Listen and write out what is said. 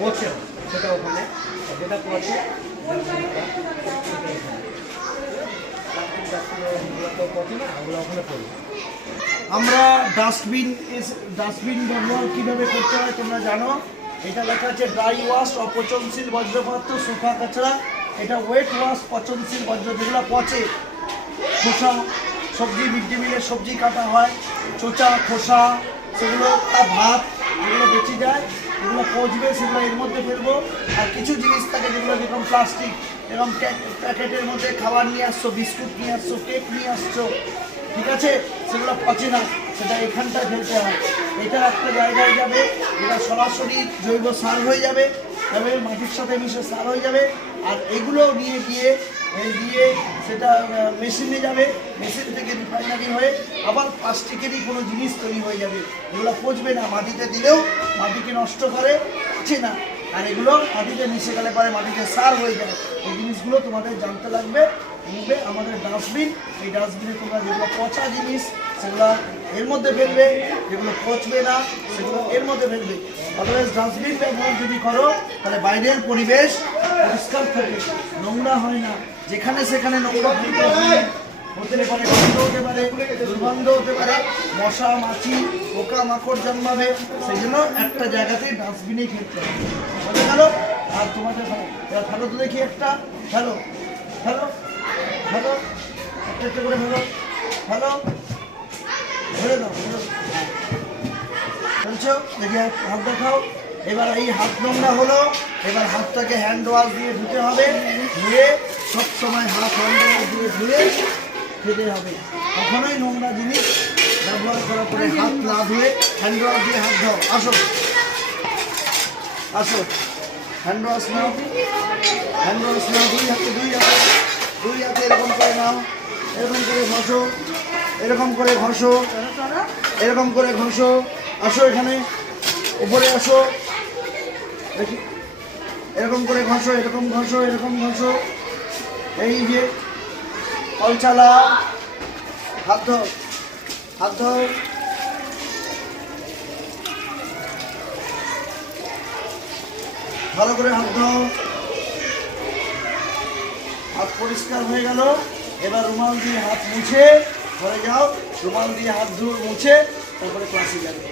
পচে সেটা ওখানে, যেটা পচে পচে না ওগুলো ওখানে পড়বে। আমরা ডাস্টবিন ব্যবহার কীভাবে করতে হয় তোমরা জানো। এটা লেখা আছে ড্রাই ওয়াশ অপচনশীল বর্জ্যপদার্থ, শুকনা কাঁচরা। এটা ওয়েট ওয়াশ পচনশীল বর্জ্য, যেগুলো পচে, খোসা, সবজি মিড ডে মিলে সবজি কাটা হয়, চোচা খোসা, সেগুলো ভাত এগুলো বেঁচে যায়, এগুলো পচবে, সেগুলো এর মধ্যে ফেলবো। আর কিছু জিনিস থাকে যেগুলো যেরকম প্লাস্টিক, এরকম প্যাকেটের মধ্যে খাবার নিয়ে আসছো, বিস্কুট নিয়ে আসছো, কেক নিয়ে আসছো, ঠিক আছে, সেগুলো পচে না, সেটা এখানটায় ফেলতে হয়। এটা একটা জায়গায় যাবে, এটা সরাসরি জৈব সার হয়ে যাবে, তবে মাটির সাথে মিশে সার হয়ে যাবে। আর এগুলো নিয়ে গিয়ে সেটা মেশিনে যাবে, মেশিন থেকে রিফাইনারি হয়ে আবার প্লাস্টিকেরই কোনো জিনিস তৈরি হয়ে যাবে। এগুলো পচবে না, মাটিতে দিলেও মাটিকে নষ্ট করে পচে না। আর এগুলো মাটিতে মিশে গেলে পরে মাটিতে সার হয়ে যায়। এই জিনিসগুলো তোমাদের জানতে লাগবে। আমাদের ডাস্টবিন, এই ডাস্টবিনে তোমরা যেগুলো পচা জিনিস সেগুলো এর মধ্যে ফেলবে, যেগুলো পচবে না সেগুলো এর মধ্যে ফেলবে। অদারওয়াইজ ডাস্টবিন ব্যবহার যদি করো তাহলে বাইরের পরিবেশ পরিষ্কার থাকে, নোংরা হয় না। যেখানে সেখানে নোংরা ফেলতে হতে পারে, গন্ধ হতে পারে, দুর্গন্ধ হতে পারে, মশা মাছি পোকা মাকড় জন্মাবে। সেই জন্য একটা জায়গাতেই ডাস্টবিনেই ফেলতে হবে, বোঝা গেল? আর তোমাদের ফেলো তো দেখি একটা, ফেলো ফেলো ফেলো, একটা একটা করে ফেলো, ফেলো, ধরে দাও, বলছো দেখি হাত দেখাও। এবার এই হাত নোংরা হলো, এবার হাতটাকে হ্যান্ড ওয়াশ দিয়ে ধুতে হবে, ধুয়ে সবসময় হাত হ্যান্ড ওয়াশ দিয়ে ধুয়ে খেতে হবে। কখনোই নোংরা জিনিস ব্যবহার করার পরে হাত না ধুয়ে হ্যান্ড ওয়াশ দিয়ে হাত দাও। আসো আসো, হ্যান্ড ওয়াশ নাও, হ্যান্ড ওয়াশ নাও, দুই হাতে এরকম করে নাও, এরকম করে ঘষো, এরকম করে ঘষো, এরকম করে ঘষো। আসো এখানে উপরে আসো, দেখি এরকম করে ঘষো, এরকম ঘষো, এরকম ঘষো। এই যে কল চালা, হাত ধর, হাত ধর, ভালো করে হাত ধর। হাত পরিষ্কার হয়ে গেল। এবার রুমাল দিয়ে হাত মুছে ঘরে যাও, রুমাল দিয়ে হাত মুছে তারপরে ক্লাসে যাবে।